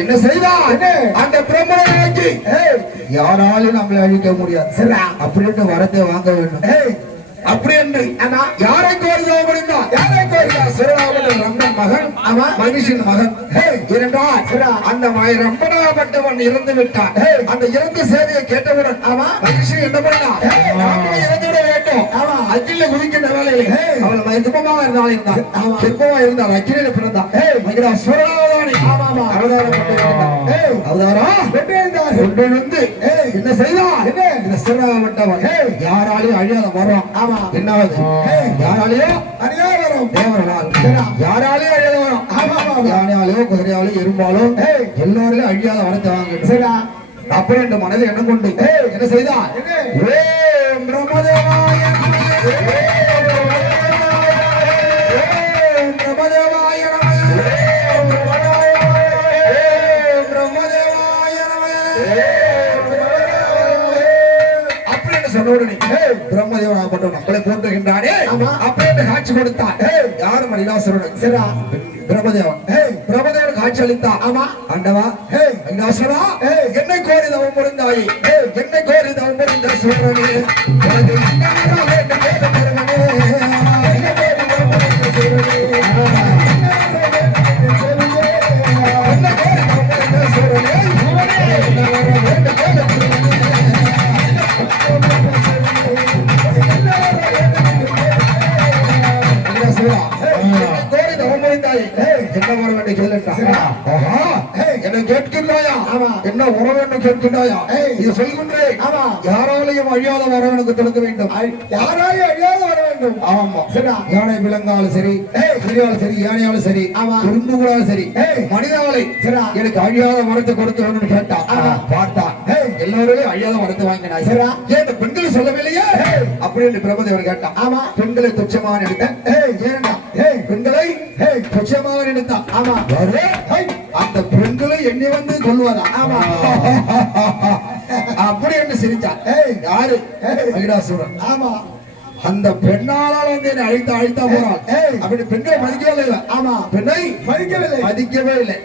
என்ன செய்தான் அந்த பிரம்மனை யாராலும் நம்மளை அழிக்க முடியாது அப்படின்னு வரத்தை வாங்க வேண்டும் அப்படி என்று யாரை கோரிதோ முடிந்தான் யாரை கோரிதா சிறராமன் ரம்பன் மகன் மகிஷின் மகன் இரண்டால் அந்த ரம்பனாகப்பட்டவன் இறந்து விட்டான் அந்த இறந்த சேவையை கேட்டவுடன் மகிஷி என்ன பண்ணா இறந்து விட வேண்டும் அக்கில குதிக்கின்ற வேலையிலே அவள் திருப்பமாக இருந்தாள் திருப்பமா இருந்தாள் அக்கில பிறந்தான் மகிழா சிவராமதானே அவதாரம் என்ன செய்தான் இந்த சிவராமட்டவன் யாராலையும் அழியாத வரும் என்னாவது யாராலையும் அழியாத வரும் தேவரால் யாராலையும் அழியாத வரும் யானையாலையோ குதிரையாலோ எறும்பாலோ எல்லாரையும் அழியாத வரத்தை வாங்க அப்புறம் என்ற மனதில் எண்ணம் கொண்டு என்ன செய்தான் ஓம் பிரம்மதேவாய பிரம்மதேவனாகப்பட்ட மக்களை போன்றுகின்றானே அப்படி காட்சி கொடுத்தான் யாரு மணிலாசுரன் பிரம்மதேவன் பிரம்மதேவன் காட்சி அளித்தான் ஆண்டவா மணிலாசுரா என்னை கோரி தவம் புரிந்தாயே என்னை கோரி தவம் புரிந்த சூரனே என்ன உறவு என்று கேட்கின்றாயா இது சொல்கின்றேன் யாராலையும் அழியாத வரவனுக்கு கொடுக்க வேண்டும் யாராலையும் அழியாத வர வேண்டும் ஆமா யானை விலங்காலும் சரி புலியாலும் சரி யானையாலும் சரி உருந்துகளாலும் சரி மனிதாலை எனக்கு அழியாத வரத்தை கொடுக்க வேண்டும் கேட்டா பார்த்தா எல்லோரையும் அழியாத வரத்தை வாங்கினாய் ஏன் பெண்களை சொல்லவில்லையே அப்படின்னு பிரபதேவன் கேட்டான் பெண்களை துச்சமாக எடுத்த பெண்களை துச்சமாக எடுத்தான் அந்த பெண்களை எண்ணி வந்து கொள்வதா அப்படி என்று சிரித்தார் யாரு மகிடாசுரன் அந்த பெண்ணாளால் வந்து என்னை அழித்தா போறாள் அப்படி பெண்ணை மதிக்கவே இல்லை பெண்ணை மதிக்கவே இல்லை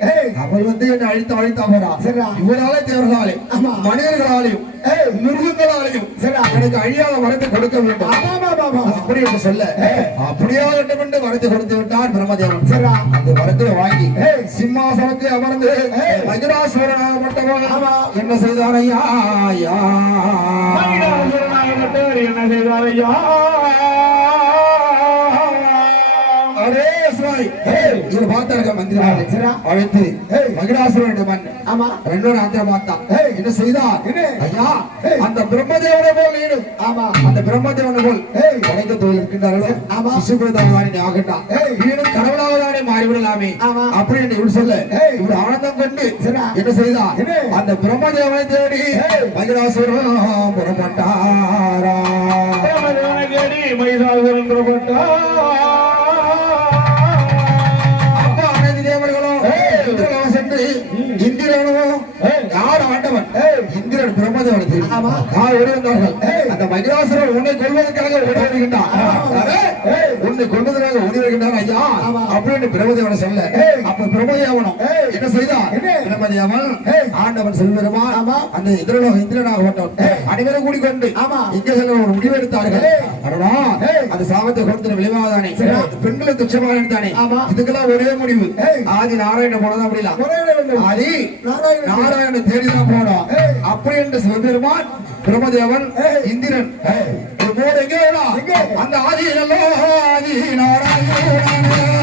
அவள் வந்து என்னை அழித்தா போறா இவராலே தேவர்களாலே மனிதர்களாலையும் மிருகங்களாலையும் எனக்கு அழியாத வரத்தை கொடுக்க வேண்டும் அப்படி என்று சொல்ல அப்படியே வேண்டும் என்று வரத்தை கொடுத்து விட்டார் பிரம்மதேவன் அந்த வரத்தை வாங்கி சிம்மாசனத்தை அமர்ந்து மகிடாசுரனாகப்பட்டவன் என்ன செய்தார் ஐயா என்ன செய்தார் ஐயா அழைத்து மகிடாசுரன் என்ன செய்தார் ஐயா அந்த பிரம்மதேவனை போல் நீடு அந்த பிரம்மதேவனை போல் வணங்க தோல் இருக்கின்றார்கள் சிசுபதானே ஆகட்டான் நீனும் கடவுளாவதானே மாறிவிடலாமே அப்படி என்று இவர் சொல்ல இவர் ஆனந்தம் கொண்டு என்ன செய்தார் அந்த பிரம்மதேவனை தேடி மகிடாசுரன் புறப்பட்டாரா தேடி மகிடாசுரன் புறப்பட்டார் இந்திரன் பிரம்மதேவன் அந்த மகிடாசுரன் உன்னை கொள்வதற்காக ஓடி வருகின்றான் உன்னை கொள்வதற்காக ஓடி வருகின்றான் ஐயா அப்படின்னு பிரம்மதேவனை சொல்ல அப்ப பிரம்மதேவனும் என்ன செய்தார் பிரம்மதேவன் ஆண்டவன் செல்வருமான் அந்த இந்திரனாகப்பட்டவன் அனைவரும் கூடிக்கொண்டு இங்கே செல்ல ஒரு முடிவு எடுத்தார்கள் அந்த சாபத்தை கொடுத்த விளைவாதானே பெண்களை துச்சமாக எடுத்தானே இதுக்கெல்லாம் ஒரே முடிவு ஆதி நாராயண போனதான் அப்படிலாம் ஆதி நாராயண தேடிதான் போனோம் அப்படி என்று சிவபெருமான் பிரம்மதேவன் இந்திரன் அந்த ஆதியிலோ ஆதி நாராயண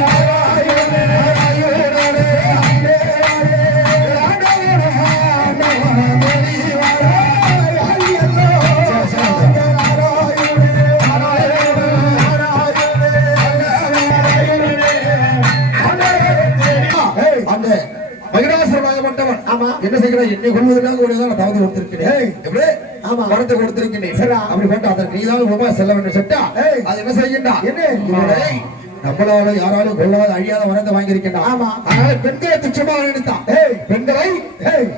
என்ன செய்கிறாய் என்னை கொள்வதற்காக ஒரு தவறு கொடுத்திருக்கிறேன் வரத்தை கொடுத்திருக்கிறேன் அப்படி போட்டா அதற்கு நீதான் செல்ல வேண்டும் செட்டா அது என்ன செய்கின்றா நம்மளால யாராலும் கொள்ளாத அழியாத வரத்தை வாங்கியிருக்கின்றான் அதனால பெண்களை துச்சமாக நினைத்தான் பெண்களை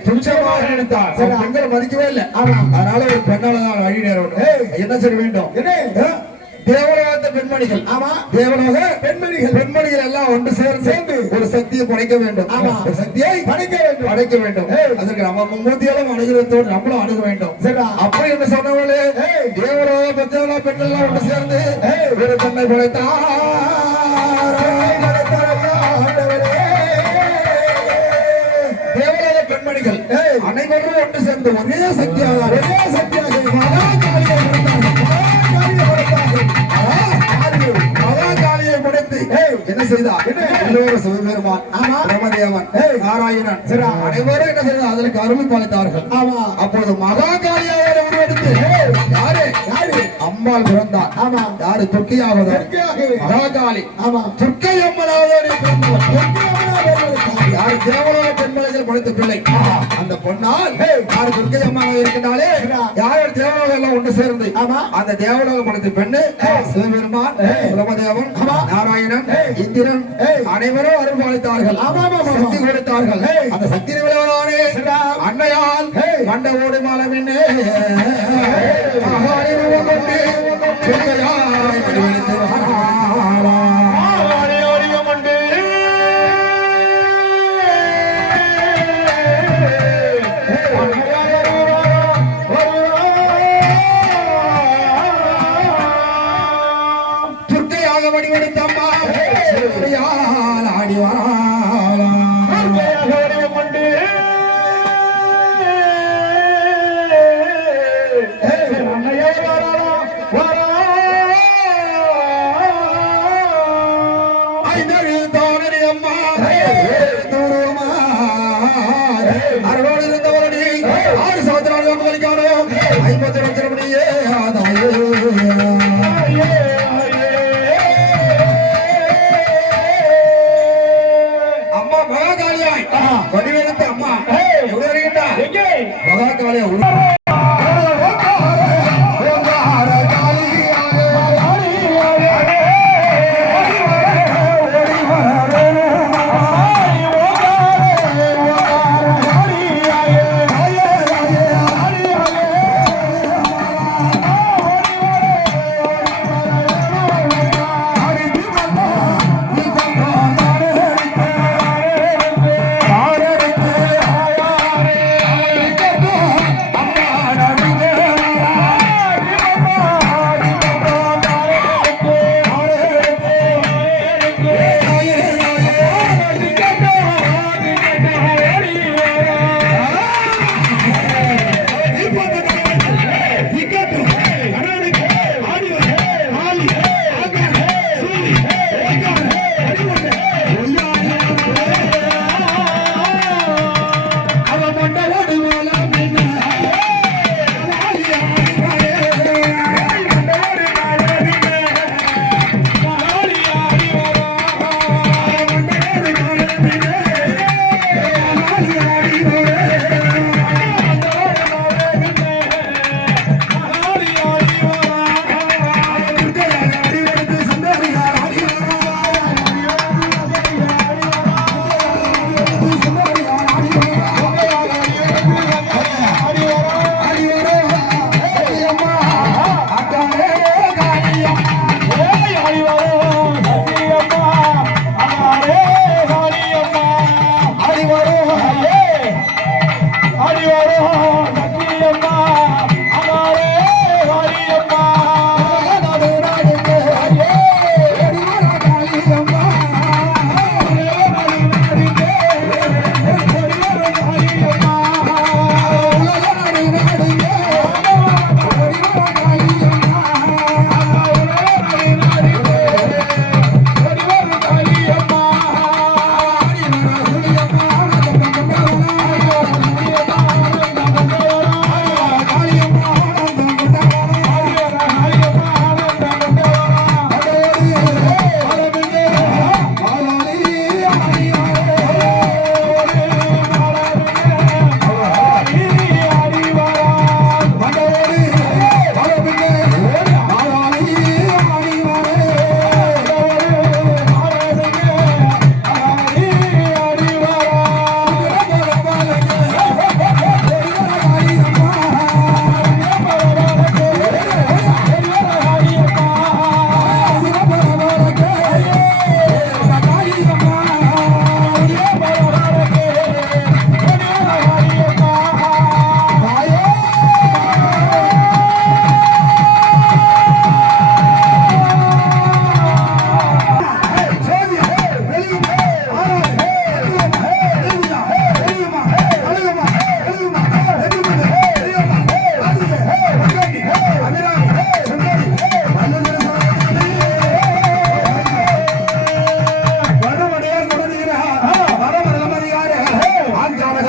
துச்சமாக நினைத்தான் பெண்களை மதிக்கவே இல்லை அதனால ஒரு பெண்ணால தான் அழி நேரம் என்ன செய்ய வேண்டும் தேவலோகத்த பெண்மணிகள். ஆமா. தேவலோக பெண்மணிகள். பெண்மணிகள் எல்லாம் ஒன்று சேர்ந்து ஒரு சக்தியை படைக்க வேண்டும். ஆமா. ஒரு சக்தியை படைக்க வேண்டும். அதற்கு நம்ம மும்மூர்த்திகளும் அணுகிறதோடு நம்மளும் அணுக வேண்டும். அப்படி என்று சொன்னவர்களே தேவலோக பெற்றவர்களா பெண்கள் எல்லாம் ஒன்று சேர்ந்து ஒரு பெண்ணை படைத்தார். தேவலோக பெண்மணிகள் அனைவரும் ஒன்று சேர்ந்து ஒரே சக்தியாக மகாகாளியை படைத்து என்ன செய்தார்? எல்லோரும் சிவபெருமான், பிரம்மதேவன், நாராயணன் அனைவரும் என்ன செய்தார்? அதற்கு அருள் பாலித்தார்கள். அப்பொழுது மகாகாளியாக உருவெடுத்து யாரு அம்மாள் பிறந்தார். யாரு? துர்க்கையாக மகாகாளி. துர்க்கை அம்மனாக யார்? தேவலோக பெண்மணிகள் படைத்த பிள்ளை. அந்த பொண்ணால் யார் துர்க்கை அம்மாவாக இருக்கின்றாலே யார் தேவலோகம் எல்லாம் ஒன்று சேர்ந்து அந்த தேவலோகம் படைத்த பெண்ணு சிவபெருமான், பிரம்மதேவன், நாராயணன், இந்திரன் அனைவரும் அருள் பாலித்தார்கள். சக்தி கொடுத்தார்கள். அந்த சக்தி விளைவானே அன்னையால் கண்ட ஓடு மாலமின்னே துர்க்கையாக வடிவெடுத்தம்மா ஆடி வரா அருளோடு இருந்தவரடி 6 சகோதரர்கள் கலிக்கானோம் 50 லட்சம் மணியே ஆதாயே அம்மா மகாகாளியாய் வடிவெடுத்த அம்மா எവിടെ வருகின்றார்? மகாகாளியா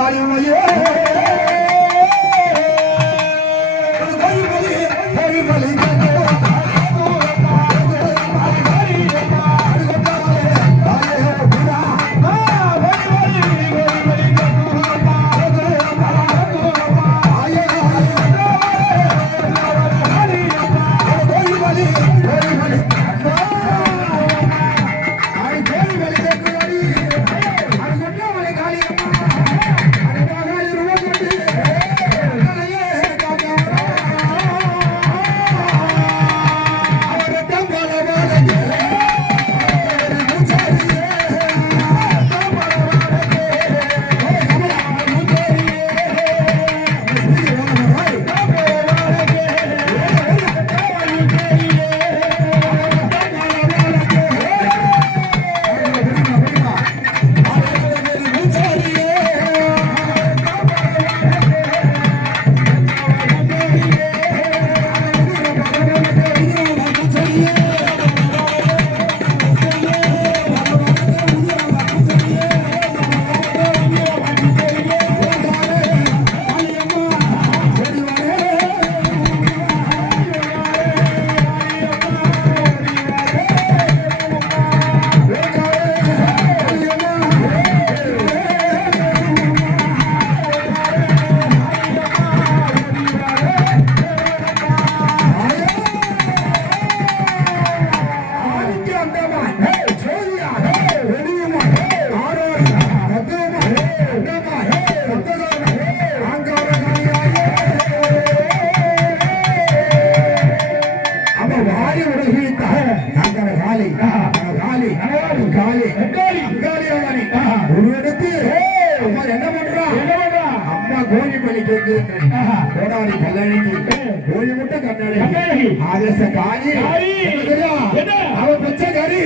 காரியமையே கோழி பலி கோடாரி பல்லழகி கோழி முட்டை கண்ணழகி ஆதேச காரி அவ பச்சை கறி